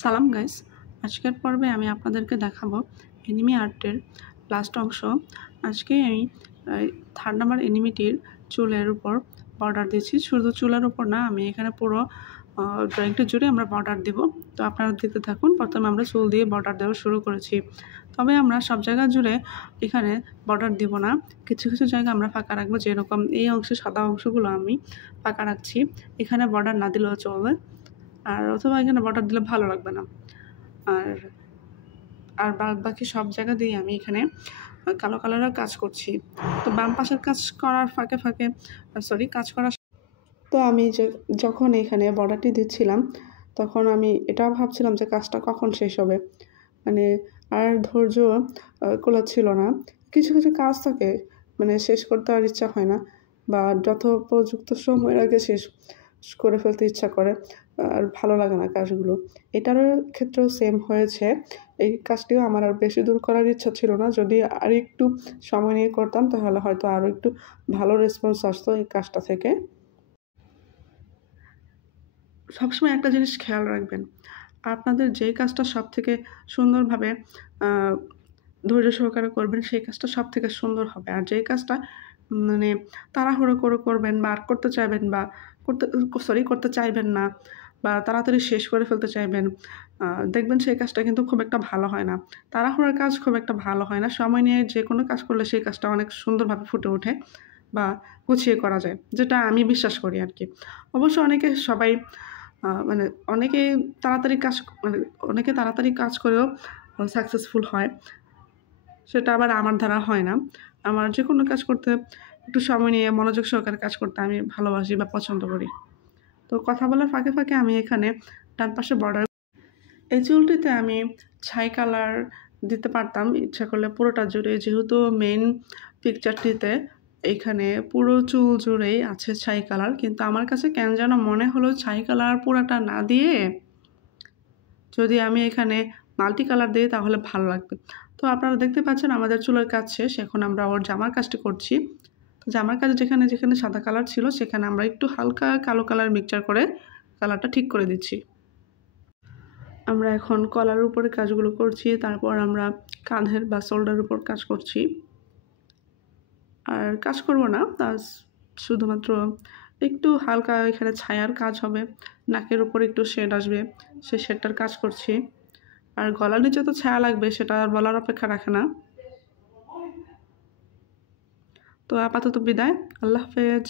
সালাম গাইস, আজকের পর্বে আমি আপনাদেরকে দেখাবো এনিমি আর্টের লাস্ট অংশ। আজকে আমি 3rd নাম্বার এনিমিটির চুলের উপর বর্ডার দিয়েছি। শুধু চুলের উপর না, আমি এখানে পুরো ড্রয়িংটা জুড়ে আমরা বর্ডার দেব। তো আপনারা দেখতে থাকুন। প্রথমে আমরা চুল দিয়ে বর্ডার দেওয়া শুরু করেছি, তবে আমরা সব জায়গা জুড়ে এখানে বর্ডার দিব না। কিছু কিছু জায়গা আমরা ফাঁকা রাখবো, যেরকম এই অংশে সাদা অংশগুলো আমি ফাঁকা রাখছি। এখানে বর্ডার না দিলেও চলবে, আর অথবা এখানে বর্ডার দিলে ভালো লাগবে না। আর আর বাকি সব জায়গা দিয়ে আমি এখানে কালো কালারের কাজ করছি। তো বাম পাশের কাজ করার ফাঁকে কাজ করা তো আমি যখন এখানে বর্ডারটি দিচ্ছিলাম, তখন আমি এটাও ভাবছিলাম যে কাজটা কখন শেষ হবে। মানে আর ধৈর্য কুলাচ্ছিল না। কিছু কিছু কাজ থাকে, মানে শেষ করতে আর ইচ্ছা হয় না, বা যথোপযুক্ত সময়ের আগে শেষ করে ফেলতে ইচ্ছা করে, আর ভালো লাগে না কাজগুলো। এটারও ক্ষেত্রেও সেম হয়েছে। এই কাজটিও আমার আর বেশি দূর করার ইচ্ছা ছিল না। যদি আর একটু সময় নিয়ে করতাম তাহলে হয়তো আরও একটু ভালো রেসপন্স আসতো এই কাজটা থেকে। সবসময় একটা জিনিস খেয়াল রাখবেন, আপনাদের যেই কাজটা সব থেকে সুন্দরভাবে ধৈর্য সহকারে করবেন, সেই কাজটা সব থেকে সুন্দর হবে। আর যেই কাজটা মানে তাড়াহুড়ো করে করবেন বা করতে চাইবেন বা করতে চাইবেন না, বা তাড়াতাড়ি শেষ করে ফেলতে চাইবেন, দেখবেন সেই কাজটা কিন্তু খুব একটা ভালো হয় না। তাড়াহুড়োর কাজ খুব একটা ভালো হয় না। সময় নিয়ে যে কোনো কাজ করলে সেই কাজটা অনেক সুন্দরভাবে ফুটে ওঠে বা গুছিয়ে করা যায়, যেটা আমি বিশ্বাস করি আর কি। অবশ্য অনেকে তাড়াতাড়ি কাজ করেও সাকসেসফুল হয়, সেটা আবার আমার দ্বারা হয় না। আমার যে কোনো কাজ করতে একটু সময় নিয়ে মনোযোগ সহকারে কাজ করতে আমি ভালোবাসি বা পছন্দ করি। তো কথা বলার ফাঁকে ফাঁকে আমি এখানে ডান পাশে বর্ডার, এই চুলটিতে আমি ছাই কালার দিতে পারতাম ইচ্ছা করলে পুরোটা জুড়ে, যেহেতু মেইন পিকচারটিতে এখানে পুরো চুল জুড়েই আছে ছাই কালার। কিন্তু আমার কাছে কেন যেন মনে হলো ছাই কালার পুরোটা না দিয়ে যদি আমি এখানে মাল্টি কালার দিই তাহলে ভালো লাগবে। তো আপনারা দেখতে পাচ্ছেন আমাদের চুলের কাজ শেষ। এখন আমরা ওর জামার কাজটি করছি। তো জামার কাজে যেখানে যেখানে সাদা কালার ছিল সেখানে আমরা একটু হালকা কালো কালার মিক্সচার করে কালারটা ঠিক করে দিচ্ছি। আমরা এখন কলার উপরে কাজগুলো করছি, তারপর আমরা কাঁধের বা শোল্ডার উপর কাজ করছি। আর কাজ করব না, শুধুমাত্র একটু হালকা এখানে ছায়ার কাজ হবে, নাকের উপর একটু শেড আসবে, সেই শেডটার কাজ করছি। আর গলার নিচে তো ছায়া লাগবে, সেটা আর বলার অপেক্ষা রাখে না। তো আপাতত বিদায়, আল্লাহ হাফেজ।